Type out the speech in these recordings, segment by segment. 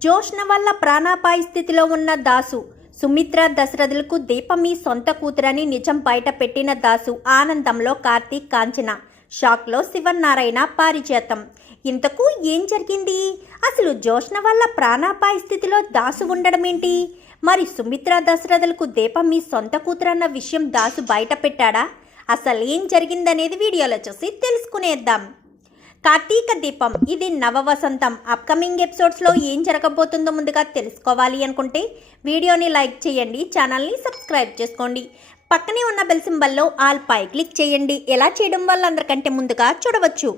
జోష్ణ వల్ల ప్రాణాపాయ స్థితిలో ఉన్న దాసు. సుమిత్ర దశరథులకు దీపం మీ సొంత కూతురని నిజం బయట పెట్టిన దాసు ఆనందంలో కార్తీక్ కాంచన. షాక్లో శివనారాయణ పారిజాతం. ఇంతకు ఏం జరిగింది? అసలు జోష్ణ వల్ల ప్రాణాపాయ స్థితిలో దాసు ఉండడం ఏంటి మరి సుమిత్ర దశరథులకు దీపం మీ సొంత కూతురన్న విషయం దాసు బయట పెట్టాడా? అసలు ఏం జరిగిందనేది వీడియోలో చూసి తెలుసుకునేద్దాం. కార్తీక దీపం ఇది నవ వసంతం అప్కమింగ్ ఎపిసోడ్స్లో ఏం జరగబోతుందో ముందుగా తెలుసుకోవాలి అనుకుంటే వీడియోని లైక్ చేయండి ఛానల్ని సబ్స్క్రైబ్ చేసుకోండి. పక్కనే ఉన్న బెల్ సింబల్లో ఆల్ పై క్లిక్ చేయండి. ఎలా చేయడం వల్ల అందరికంటే ముందుగా చూడవచ్చు.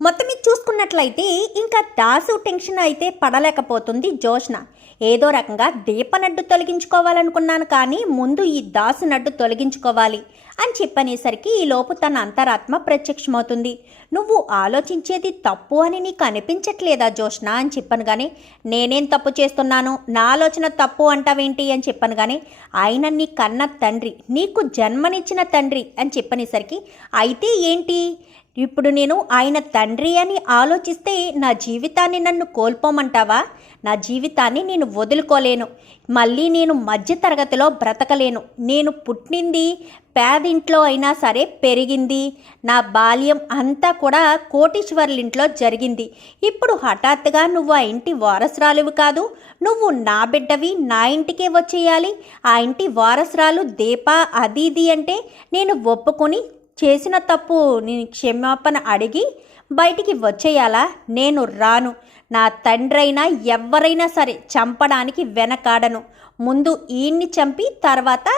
మొత్తం ఇది చూసుకున్నట్లయితే ఇంకా దాసు టెన్షన్ అయితే పడలేకపోతుంది జోష్న. ఏదో రకంగా దీపనడ్డు తొలగించుకోవాలనుకున్నాను కానీ ముందు ఈ దాసు నడ్డు తొలగించుకోవాలి అని చెప్పనేసరికి ఈ లోపు తన అంతరాత్మ ప్రత్యక్షమవుతుంది. నువ్వు ఆలోచించేది తప్పు అని నీకు అనిపించట్లేదా జోష్న అని చెప్పను కానీ నేనేం తప్పు చేస్తున్నాను? నా ఆలోచన తప్పు అంటావేంటి? అని చెప్పను కానీ ఆయన నీ కన్న తండ్రి నీకు జన్మనిచ్చిన తండ్రి అని చెప్పనేసరికి అయితే ఏంటి? ఇప్పుడు నేను ఆయన తండ్రి అని ఆలోచిస్తే నా జీవితాన్ని నన్ను కోల్పోమంటావా? నా జీవితాన్ని నేను వదులుకోలేను. మళ్ళీ నేను మధ్య తరగతిలో బ్రతకలేను. నేను పుట్టింది పేదింట్లో అయినా సరే పెరిగింది. నా బాల్యం అంతా కూడా కోటీశ్వర్ల ఇంట్లో జరిగింది. ఇప్పుడు హఠాత్తుగా నువ్వు ఆ ఇంటి వారసురాలువి కాదు. నువ్వు నా బిడ్డవి నా ఇంటికే వచ్చేయాలి. ఆ ఇంటి వారసురాలు దీప అది ఇది అంటే నేను ఒప్పుకొని చేసిన తప్పు నేను క్షమాపణ అడిగి బయటికి వచ్చేయాలా? నేను రాను. నా తండ్రైనా ఎవరైనా సరే చంపడానికి వెనకాడను. ముందు ఈయన్ని చంపి తర్వాత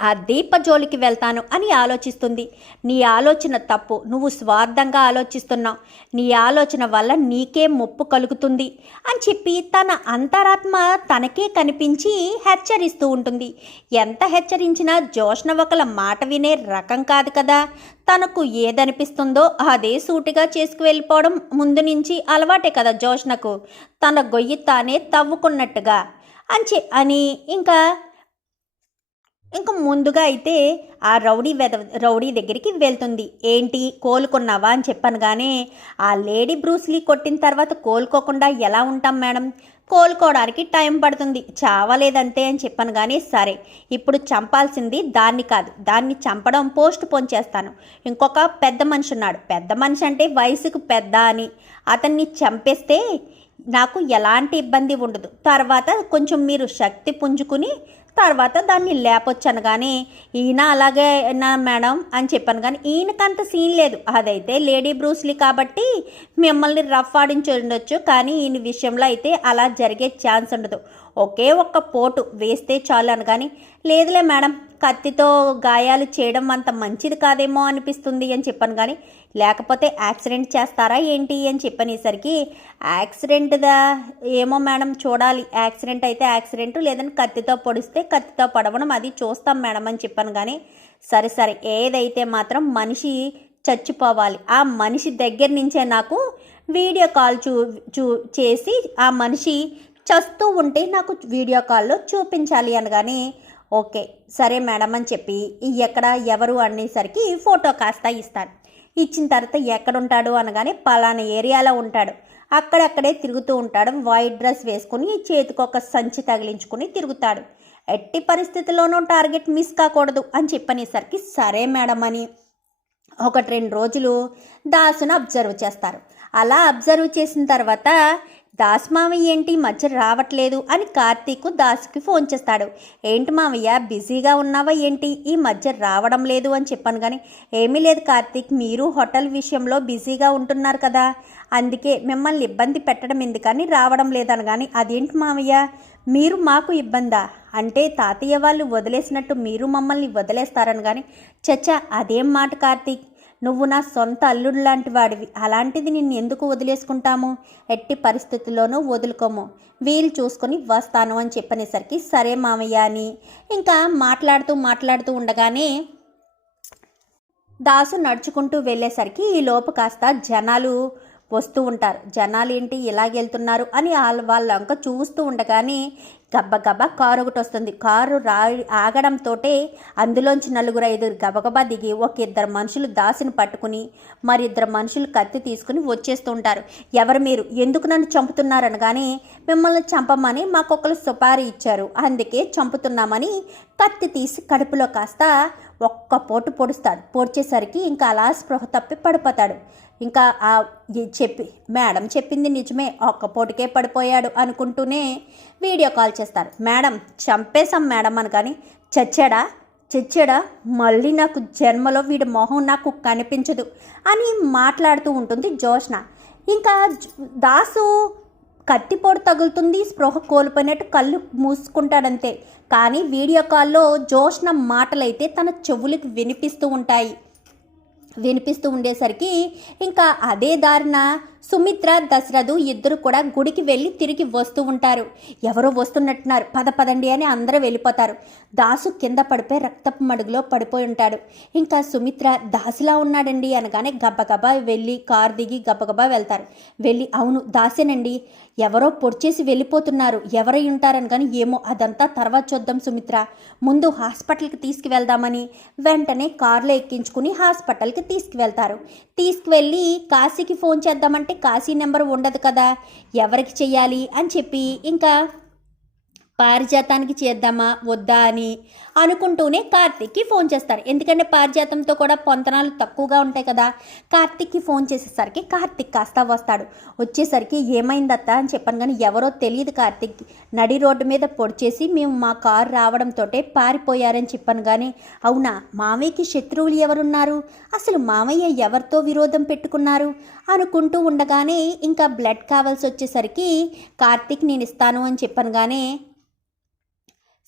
ఆ దీప జోలికి వెళ్తాను అని ఆలోచిస్తుంది. నీ ఆలోచన తప్పు. నువ్వు స్వార్థంగా ఆలోచిస్తున్నావు. నీ ఆలోచన వల్ల నీకే ముప్పు కలుగుతుంది అని చెప్పి తన అంతరాత్మ తనకే కనిపించి హెచ్చరిస్తూ ఉంటుంది. ఎంత హెచ్చరించినా జోష్ణ ఒకల మాట వినే రకం కాదు కదా. తనకు ఏదనిపిస్తుందో అదే సూటిగా చేసుకువెళ్ళిపోవడం ముందు నుంచి అలవాటే కదా జోష్నకు. తన గొయ్యి తానే తవ్వుకున్నట్టుగా. అని చె అని ఇంకా ఇంకా ముందుగా అయితే ఆ రౌడీ వెద రౌడీ దగ్గరికి వెళ్తుంది. ఏంటి? కోలుకున్నావా? అని చెప్పాను కానీ ఆ లేడీ బ్రూస్లీ కొట్టిన తర్వాత కోలుకోకుండా ఎలా ఉంటాం మేడం? కోలుకోవడానికి టైం పడుతుంది. చావలేదంతే అని చెప్పాను కానీ సరే ఇప్పుడు చంపాల్సింది దాన్ని కాదు. దాన్ని చంపడం పోస్ట్ పోన్ చేస్తాను. ఇంకొక పెద్ద మనిషి ఉన్నాడు. పెద్ద మనిషి అంటే వయసుకు పెద్ద అని. అతన్ని చంపేస్తే నాకు ఎలాంటి ఇబ్బంది ఉండదు. తర్వాత కొంచెం మీరు శక్తి పుంజుకుని తర్వాత దాన్ని లేపొచ్చాను కానీ ఈయన అలాగే నా మేడం అని చెప్పాను కానీ ఈయనకంత సీన్ లేదు. అదైతే లేడీ బ్రూస్లీ కాబట్టి మిమ్మల్ని రఫ్ ఆడించి ఉండొచ్చు. కానీ ఈయన విషయంలో అయితే అలా జరిగే ఛాన్స్ ఉండదు. ఒకే ఒక్క పోటు వేస్తే చాలు అని కానీ లేదులే మేడం కత్తితో గాయాలు చేయడం అంత మంచిది కాదేమో అనిపిస్తుంది అని చెప్పాను కానీ లేకపోతే యాక్సిడెంట్ చేస్తారా ఏంటి అని చెప్పనేసరికి యాక్సిడెంట్దా ఏమో మేడం చూడాలి. యాక్సిడెంట్ అయితే యాక్సిడెంట్ లేదని కత్తితో పొడిస్తే కత్తితో పడవడం అది చూస్తాం మేడం అని చెప్పాను. కానీ సరే సరే ఏదైతే మాత్రం మనిషి చచ్చిపోవాలి. ఆ మనిషి దగ్గర నుంచే నాకు వీడియో కాల్ చూ చూ చేసి ఆ మనిషి చస్తూ ఉంటే నాకు వీడియో కాల్లో చూపించాలి అనగానే ఓకే సరే మేడం అని చెప్పి ఎక్కడ ఎవరు అనేసరికి ఫోటో కాస్త ఇస్తాను. ఇచ్చిన తర్వాత ఎక్కడుంటాడు అనగానే పలానా ఏరియాలో ఉంటాడు. అక్కడక్కడే తిరుగుతూ ఉంటాడు. వైట్ డ్రెస్ వేసుకుని చేతికి ఒక సంచి తగిలించుకుని తిరుగుతాడు. ఎట్టి పరిస్థితుల్లోనూ టార్గెట్ మిస్ కాకూడదు అని చెప్పనేసరికి సరే మేడం అని ఒకటి రెండు రోజులు దాసును అబ్జర్వ్ చేస్తారు. అలా అబ్జర్వ్ చేసిన తర్వాత దాస్ మావయ్య ఏంటి? మధ్య రావట్లేదు అని కార్తీక్ దాసుకి ఫోన్ చేస్తాడు. ఏంటి మావయ్య బిజీగా ఉన్నావా ఏంటి? ఈ మధ్య రావడం లేదు అని చెప్పాను కానీ ఏమీ లేదు కార్తీక్ మీరు హోటల్ విషయంలో బిజీగా ఉంటున్నారు కదా. అందుకే మిమ్మల్ని ఇబ్బంది పెట్టడం ఎందుకని రావడం లేదని కానీ అదేంటి మావయ్య? మీరు మాకు ఇబ్బందా? అంటే తాతయ్య వాళ్ళు వదిలేసినట్టు మీరు మమ్మల్ని వదిలేస్తారని కానీ చచ్చా అదేం మాట కార్తీక్? నువ్వు నా సొంత అల్లుడు లాంటి వాడివి. అలాంటిది నిన్ను ఎందుకు వదిలేసుకుంటాము? ఎట్టి పరిస్థితుల్లోనూ వదులుకోము. వీలు చూసుకొని వస్తాను అని చెప్పనేసరికి సరే మామయ్య అని ఇంకా మాట్లాడుతూ మాట్లాడుతూ ఉండగానే దాసు నడుచుకుంటూ వెళ్ళేసరికి ఈ లోపు కాస్త జనాలు వస్తూ ఉంటారు. జనాలు ఏంటి ఇలాగెళ్తున్నారు అని వాళ్ళ వాళ్ళ అంక చూస్తూ ఉండగానే గబ్బగబా కారు ఒకటి వస్తుంది. కారు రా ఆగడంతోటే అందులోంచి నలుగురు ఐదుగురు గబగబా దిగి ఒక ఇద్దరు మనుషులు దాసిని పట్టుకుని మరి ఇద్దరు మనుషులు కత్తి తీసుకుని వచ్చేస్తుంటారు ఎవరు మీరు? ఎందుకు నన్ను చంపుతున్నారు అనగానే మిమ్మల్ని చంపమని మాకొకరు సుపారీ ఇచ్చారు. అందుకే చంపుతున్నామని కత్తి తీసి కడుపులో కాస్త ఒక్క పోటు పొడుస్తాడు. పొడిచేసరికి ఇంకా అలా స్పృహ తప్పి పడిపోతాడు. ఇంకా ఆ చెప్పి మేడం చెప్పింది నిజమే ఒక్క పోటుకే పడిపోయాడు అనుకుంటూనే వీడియో కాల్ చేస్తారు. మేడం చంపేశాం మేడం అని కానీ చచ్చాడా? చచ్చాడా? మళ్ళీ నాకు జన్మలో వీడి మొహం నాకు కనిపించదు అని మాట్లాడుతూ ఉంటుంది జోష్న ఇంకా దాసు కత్తిపోటు తగులుతుంది స్పృహ కోల్పోయినట్టు కళ్ళు మూసుకుంటాడంతే. కానీ వీడియో కాల్లో జోష్న మాటలైతే తన చెవులకు వినిపిస్తూ ఉంటాయి. వినిపిస్తూ ఉండేసరికి ఇంకా అదే దారిన సుమిత్ర దశరథు ఇద్దరు కూడా గుడికి వెళ్ళి తిరిగి వస్తూ ఉంటారు. ఎవరో వస్తున్నట్టున్నారు. పద పదండి అని అందరూ వెళ్ళిపోతారు. దాసు కింద పడిపోయి రక్తపు మడుగులో పడిపోయి ఉంటాడు. ఇంకా సుమిత్ర దాసులా ఉన్నాడండి అనగానే గబగబా వెళ్ళి కారు దిగి గబగబా వెళ్తారు. వెళ్ళి అవును దాసేనండి. ఎవరో పొడిచేసి వెళ్ళిపోతున్నారు. ఎవరై ఉంటారని కానీ ఏమో అదంతా తర్వాత చూద్దాం సుమిత్ర. ముందు హాస్పిటల్కి తీసుకువెళ్దామని వెంటనే కారులో ఎక్కించుకుని హాస్పిటల్కి తీసుకువెళ్తారు. తీసుకువెళ్ళి కాశీకి ఫోన్ చేద్దామంటే కాశీ నెంబర్ ఉండదు కదా. ఎవరికి చెయ్యాలి అని చెప్పి ఇంకా పారిజాతానికి చేద్దామా? వద్దా అని అనుకుంటూనే కార్తిక్కి ఫోన్ చేస్తారు. ఎందుకంటే పారిజాతంతో కూడా పొంతనాలు తక్కువగా ఉంటాయి కదా. కార్తిక్కి ఫోన్ చేసేసరికి కార్తిక్ కాస్త వస్తాడు. వచ్చేసరికి ఏమైందత్త అని చెప్పాను కానీ ఎవరో తెలియదు కార్తిక్ నడి రోడ్డు మీద పొడిచేసి మేము మా కారు రావడంతో పారిపోయారని చెప్పాను కానీ అవునా? మామయ్యకి శత్రువులు ఎవరున్నారు? అసలు మామయ్య ఎవరితో విరోధం పెట్టుకున్నారు? అనుకుంటూ ఉండగానే ఇంకా బ్లడ్ కావాల్సి వచ్చేసరికి కార్తిక్ నేను ఇస్తాను అని చెప్పాను కానీ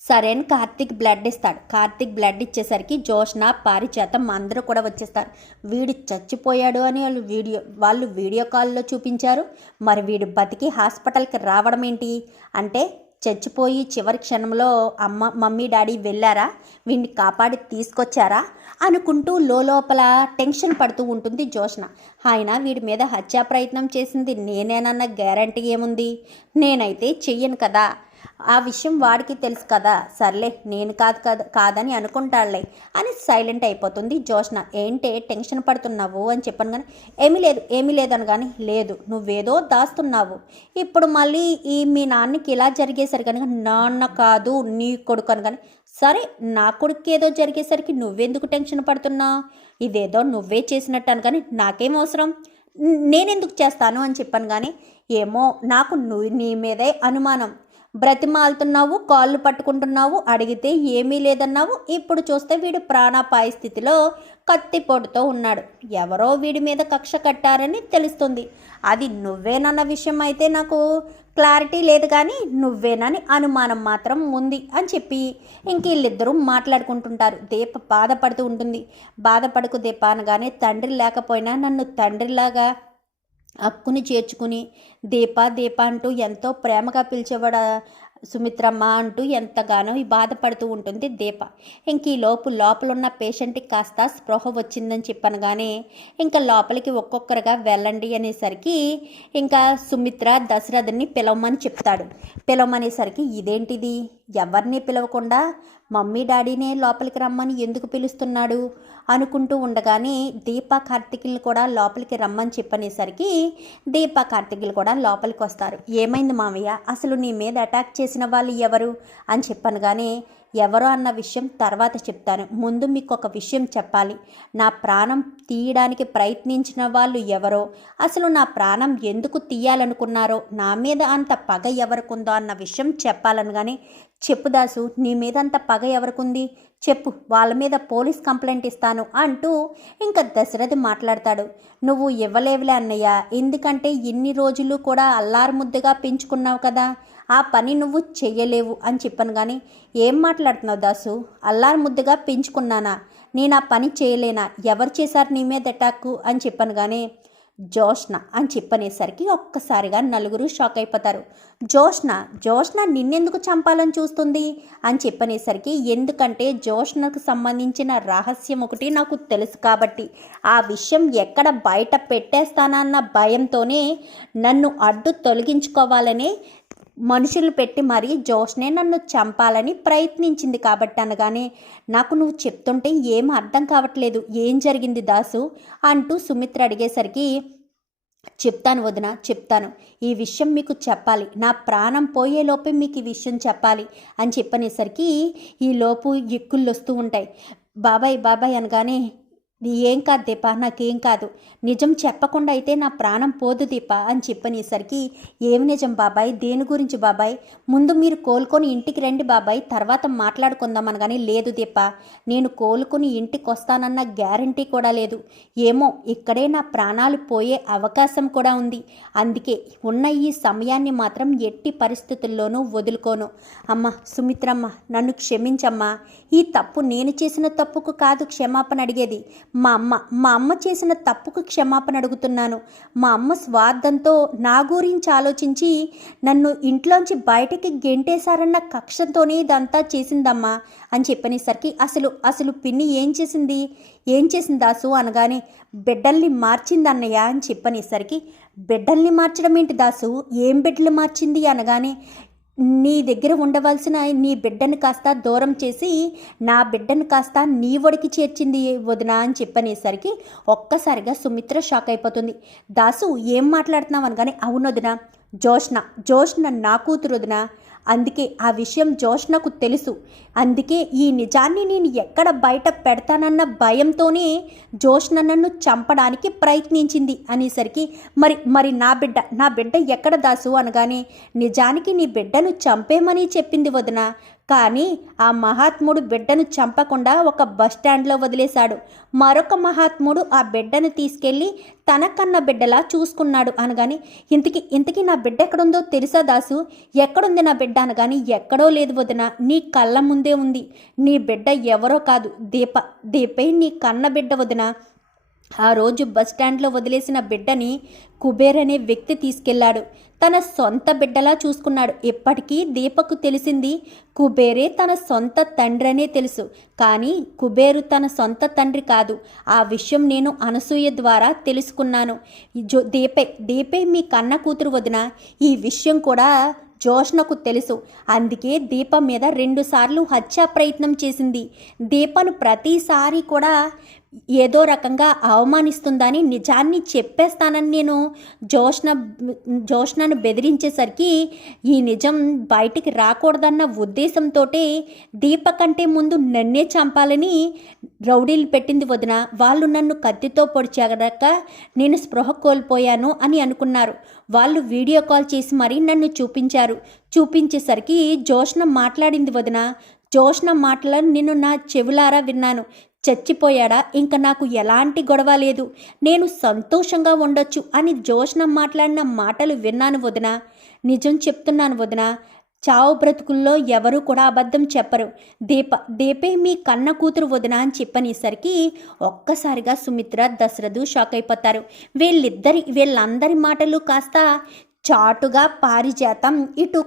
సరే అని కార్తీక్ బ్లడ్ ఇస్తాడు. కార్తీక్ బ్లడ్ ఇచ్చేసరికి జోష్న పారిచేతం అందరూ కూడా వచ్చేస్తారు. వీడు చచ్చిపోయాడు అని వాళ్ళు వీడియో వాళ్ళు వీడియో కాల్లో చూపించారు. మరి వీడు బతికి హాస్పిటల్కి రావడం ఏంటి? అంటే చచ్చిపోయి చివరి క్షణంలో అమ్మ మమ్మీ డాడీ వెళ్ళారా? వీడిని కాపాడి తీసుకొచ్చారా? అనుకుంటూ లోపల టెన్షన్ పడుతూ ఉంటుంది జోష్న. ఆయన వీడి మీద హత్యా ప్రయత్నం చేసింది నేనేనన్న గ్యారంటీ ఏముంది? నేనైతే చెయ్యను కదా. ఆ విషయం వాడికి తెలుసు కదా. సర్లే నేను కాదు కదా కాదని అనుకుంటాడులే అని సైలెంట్ అయిపోతుంది జోష్న ఏంటే టెన్షన్ పడుతున్నావు అని చెప్పాను కానీ ఏమీ లేదు ఏమీ లేదని కానీ లేదు నువ్వేదో దాస్తున్నావు. ఇప్పుడు మళ్ళీ ఈ మీ నాన్నకి ఇలా జరిగేసరికి కనుక నాన్న కాదు నీ కొడుకు అని కానీ సరే నా కొడుకు ఏదో జరిగేసరికి నువ్వెందుకు టెన్షన్ పడుతున్నావు ఇదేదో నువ్వే చేసినట్టు అని కానీ నాకేం అవసరం? నేనెందుకు చేస్తాను అని చెప్పాను కానీ ఏమో నాకు నువ్వు నీ మీదే అనుమానం. బ్రతిమాలుతున్నావు కాళ్ళు పట్టుకుంటున్నావు అడిగితే ఏమీ లేదన్నావు. ఇప్పుడు చూస్తే వీడు ప్రాణాపాయ స్థితిలో కత్తిపోటుతో ఉన్నాడు. ఎవరో వీడి మీద కక్ష కట్టారని తెలుస్తుంది. అది నువ్వేనన్న విషయం అయితే నాకు క్లారిటీ లేదు కానీ నువ్వేనని అనుమానం మాత్రం ఉంది అని చెప్పి ఇంక వీళ్ళిద్దరూ మాట్లాడుకుంటుంటారు. దీప బాధపడుతూ ఉంటుంది. బాధపడకు దీప అనగానే తండ్రి లేకపోయినా నన్ను తండ్రిలాగా అక్కుని చేర్చుకుని దీప దీప అంటూ ఎంతో ప్రేమగా పిలిచేవాడు సుమిత్రమ్మ అంటూ ఎంతగానో బాధపడుతూ ఉంటుంది దీప. ఇంక ఈ లోపు లోపలున్న పేషెంట్కి కాస్త స్పృహ వచ్చిందని చెప్పాను కానీ ఇంకా లోపలికి ఒక్కొక్కరుగా వెళ్ళండి అనేసరికి ఇంకా సుమిత్ర దశరథుని పిలవమని చెప్తాడు. పిలవమనేసరికి ఇదేంటిది? ఎవరిని పిలవకుండా మమ్మీ డాడీనే లోపలికి రమ్మని ఎందుకు పిలుస్తున్నాడు? అనుకుంటూ ఉండగానే దీప కార్తికులు కూడా లోపలికి రమ్మని చెప్పనేసరికి దీప కార్తికులు కూడా లోపలికి వస్తారు ఏమైంది మామయ్య? అసలు నీ మీద అటాక్ చేసిన వాళ్ళు ఎవరు? అని చెప్పాను కానీ ఎవరో అన్న విషయం తర్వాత చెప్తాను. ముందు మీకు ఒక విషయం చెప్పాలి. నా ప్రాణం తీయడానికి ప్రయత్నించిన వాళ్ళు ఎవరో అసలు నా ప్రాణం ఎందుకు తీయాలనుకున్నారో నా మీద అంత పగ ఎవరికుందో అన్న విషయం చెప్పాలని కానీ చెప్పు దాసు నీ మీద అంత పగ ఎవరికుంది? చెప్పు వాళ్ళ మీద పోలీస్ కంప్లైంట్ ఇస్తాను అంటూ ఇంకా దశరథి మాట్లాడతాడు. నువ్వు ఇవ్వలేవులే అన్నయ్య ఎందుకంటే ఇన్ని రోజులు కూడా అల్లారు ముద్దుగా పెంచుకున్నావు కదా. ఆ పని నువ్వు చెయ్యలేవు అని చెప్పాను కానీ ఏం మాట్లాడుతున్నావు దాసు? అల్లారు ముద్దుగా పెంచుకున్నానా? నేను ఆ పని చేయలేనా? ఎవరు చేశారు నీ మీద అటాక్? అని చెప్పాను కానీ జోష్న అని చెప్పనేసరికి ఒక్కసారిగా నలుగురు షాక్ అయిపోతారు. జోష్న జోష్న నిన్నెందుకు చంపాలని చూస్తుంది? అని చెప్పనేసరికి ఎందుకంటే జోష్నకు సంబంధించిన రహస్యం ఒకటి నాకు తెలుసు కాబట్టి ఆ విషయం ఎక్కడ బయట పెట్టేస్తానన్న భయంతోనే నన్ను అడ్డు తొలగించుకోవాలనే మనుషులు పెట్టి మరీ జోష్నే నన్ను చంపాలని ప్రయత్నించింది కాబట్టి అనగానే నాకు నువ్వు చెప్తుంటే ఏం అర్థం కావట్లేదు. ఏం జరిగింది దాసు? అంటూ సుమిత్ర అడిగేసరికి చెప్తాను వదిన చెప్తాను. ఈ విషయం మీకు చెప్పాలి. నా ప్రాణం పోయేలోపే మీకు ఈ విషయం చెప్పాలి అని చెప్పనేసరికి ఈ లోపు ఎక్కుళ్ళు వస్తూ ఉంటాయి. బాబాయ్ బాబాయ్ అనగానే ఏం కాదు దీప నాకేం కాదు. నిజం చెప్పకుండా అయితే నా ప్రాణం పోదు దీప అని చెప్పనేసరికి ఏమి నిజం బాబాయ్? దేని గురించి బాబాయ్? ముందు మీరు కోలుకొని ఇంటికి రండి బాబాయ్ తర్వాత మాట్లాడుకుందాం అనగానే లేదు దీప. నేను కోలుకొని ఇంటికి వస్తానన్న గ్యారంటీ కూడా లేదు. ఏమో ఇక్కడే నా ప్రాణాలు పోయే అవకాశం కూడా ఉంది. అందుకే ఉన్న ఈ సమయాన్ని మాత్రం ఎట్టి పరిస్థితుల్లోనూ వదులుకోను. అమ్మ సుమిత్రమ్మ నన్ను క్షమించమ్మా. ఈ తప్పు నేను చేసిన తప్పుకు కాదు క్షమాపణ అడిగేది. మా అమ్మ మా అమ్మ చేసిన తప్పుకు క్షమాపణ అడుగుతున్నాను. మా అమ్మ స్వార్థంతో నా గురించి ఆలోచించి నన్ను ఇంట్లోంచి బయటికి గెంటేశారన్న కక్షతోనే ఇదంతా చేసిందమ్మా అని చెప్పనేసరికి అసలు అసలు పిన్ని ఏం చేసింది? ఏం చేసింది దాసు అనగానే బిడ్డల్ని మార్చిందన్నయ్య అని చెప్పనేసరికి బిడ్డల్ని మార్చడం ఏంటి దాసు ఏం బిడ్డలు మార్చింది అనగానే నీ దగ్గర ఉండవలసిన నీ బిడ్డను కాస్త దూరం చేసి నా బిడ్డను కాస్త నీ ఒడికి చేర్చింది వదిన అని చెప్పనేసరికి ఒక్కసారిగా సుమిత్ర షాక్ అయిపోతుంది. దాసు ఏం మాట్లాడుతున్నావు అనగానే అవును వదిన జోష్న జోష్న నా కూతురు వదిన అందుకే ఆ విషయం జోష్నకు తెలుసు. అందుకే ఈ నిజాన్ని నేను ఎక్కడ బయట పెడతానన్న భయంతోనే జోష్న నన్ను చంపడానికి ప్రయత్నించింది అనేసరికి మరి మరి నా బిడ్డ నా బిడ్డ ఎక్కడ దాసు అనగానే నిజానికి నీ బిడ్డను చంపేమని చెప్పింది వదిన. కానీ ఆ మహాత్ముడు బిడ్డను చంపకుండా ఒక బస్ స్టాండ్లో వదిలేశాడు. మరొక మహాత్ముడు ఆ బిడ్డను తీసుకెళ్ళి తన కన్న బిడ్డలా చూసుకున్నాడు అనగాని ఇంతకి ఇంతకీ నా బిడ్డ ఎక్కడుందో తెలుసా దాసు? ఎక్కడుంది నా బిడ్డ? అనగాని ఎక్కడో లేదు వదిన నీ కళ్ళ ముందే ఉంది. నీ బిడ్డ ఎవరో కాదు. దీప దీపై నీ కన్న బిడ్డ వదిన. ఆ రోజు బస్ స్టాండ్లో వదిలేసిన బిడ్డని కుబేర్ అనే వ్యక్తి తీసుకెళ్ళాడు. తన సొంత బిడ్డలా చూసుకున్నాడు. ఇప్పటికీ దీపకు తెలిసింది కుబేరే తన సొంత తండ్రి అనే తెలుసు. కానీ కుబేరు తన సొంత తండ్రి కాదు. ఆ విషయం నేను అనసూయ ద్వారా తెలుసుకున్నాను. జో దీపే దీపే మీ కన్న కూతురు వదిన. ఈ విషయం కూడా జోష్నకు తెలుసు. అందుకే దీపం మీద రెండుసార్లు హత్యా ప్రయత్నం చేసింది. దీపను ప్రతిసారి కూడా ఏదో రకంగా అవమానిస్తుందని నిజాన్ని చెప్పేస్తానని నేను జోష్న జోష్నను బెదిరించేసరికి ఈ నిజం బయటికి రాకూడదన్న ఉద్దేశంతో దీప కంటే ముందు నన్నే చంపాలని రౌడీలు పెట్టింది వదిన. వాళ్ళు నన్ను కత్తితో పొడిచాక నేను స్పృహ కోల్పోయాను అని అనుకున్నారు. వాళ్ళు వీడియో కాల్ చేసి మరీ నన్ను చూపించారు. చూపించేసరికి జోష్న మాట్లాడింది వదిన. జోష్న మాటలను నేను నా చెవులారా విన్నాను. చచ్చిపోయాడా? ఇంకా నాకు ఎలాంటి గొడవ లేదు. నేను సంతోషంగా ఉండొచ్చు అని జోష్న మాట్లాడిన మాటలు విన్నాను వదిన. నిజం చెప్తున్నాను వదిన. చావు బ్రతుకుల్లో ఎవరూ కూడా అబద్ధం చెప్పరు. దీప దీపే మీ కన్న కూతురు వదిన అని చెప్పనేసరికి ఒక్కసారిగా సుమిత్ర దశరథు షాక్ అయిపోతారు. వీళ్ళిద్దరి వీళ్ళందరి మాటలు కాస్త చాటుగా పారిజాతం ఇటు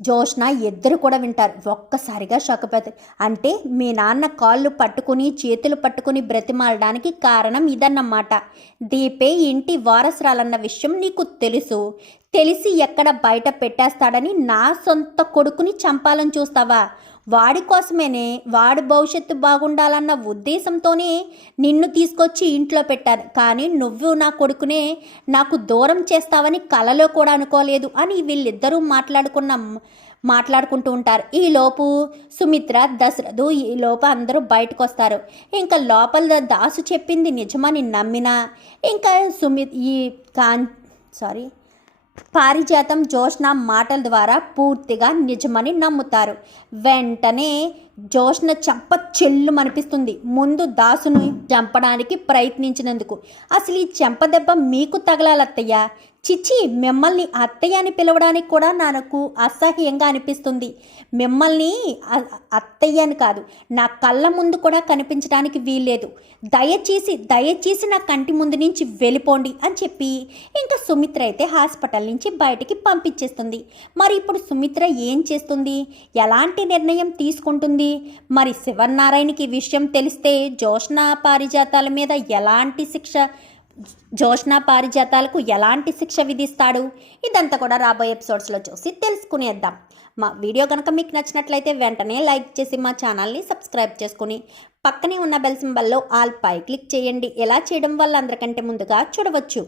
జోష్న ఇద్దరు కూడా వింటారు. ఒక్కసారిగా షాకపోతారు అంటే మీ నాన్న కాళ్ళు పట్టుకుని చేతులు పట్టుకుని బ్రతిమాలడానికి కారణం ఇదన్నమాట. దీపే ఇంటి వారసురాలన్న విషయం నీకు తెలుసు. తెలిసి ఎక్కడ బయట పెట్టేస్తాడని నా సొంత కొడుకుని చంపాలని చూస్తావా? వాడి కోసమేనే వాడి భవిష్యత్తు బాగుండాలన్న ఉద్దేశంతోనే నిన్ను తీసుకొచ్చి ఇంట్లో పెట్టాను. కానీ నువ్వు నా కొడుకునే నాకు దూరం చేస్తావని కలలో కూడా అనుకోలేదు అని వీళ్ళిద్దరూ మాట్లాడుకున్న మాట్లాడుకుంటూ ఉంటారు. ఈ లోపు సుమిత్ర దశరథు ఈ అందరూ బయటకు వస్తారు ఇంకా లోపల దాసు చెప్పింది నిజమని నమ్మినా ఇంకా సుమి ఈ కాన్ సారీ పారిజాతం జోష్న మాటల ద్వారా పూర్తిగా నిజమని నమ్ముతారు. వెంటనే జోష్న చంప చెల్లు అనిపిస్తుంది ముందు దాసును చంపడానికి ప్రయత్నించినందుకు. అసలు ఈ చెంప దెబ్బ మీకు తగలాలత్తయ్య? చిచ్చి మిమ్మల్ని అత్తయ్య అని పిలవడానికి కూడా నాకు అసహ్యంగా అనిపిస్తుంది. మిమ్మల్ని అత్తయ్య అని కాదు నా కళ్ళ ముందు కూడా కనిపించడానికి వీల్లేదు. దయచేసి దయచేసి నా కంటి ముందు నుంచి వెళ్ళిపోండి అని చెప్పి ఇంకా సుమిత్ర అయితే హాస్పిటల్ నుంచి బయటికి పంపించేస్తుంది. మరి ఇప్పుడు సుమిత్ర ఏం చేస్తుంది? ఎలాంటి నిర్ణయం తీసుకుంటుంది? మరి శివనారాయణకి విషయం తెలిస్తే జోష్ణ పారిజాతాల మీద ఎలాంటి శిక్ష జోష్న పారిజాతాలకు ఎలాంటి శిక్ష విధిస్తాడు? ఇదంతా కూడా రాబోయే ఎపిసోడ్స్లో చూసి తెలుసుకునేద్దాం. మా వీడియో కనుక మీకు నచ్చినట్లయితే వెంటనే లైక్ చేసి మా ఛానల్ని సబ్స్క్రైబ్ చేసుకుని పక్కనే ఉన్న బెల్ సింబల్లో ఆల్ పై క్లిక్ చేయండి. ఎలా చేయడం వల్ల అందరికంటే ముందుగా చూడవచ్చు.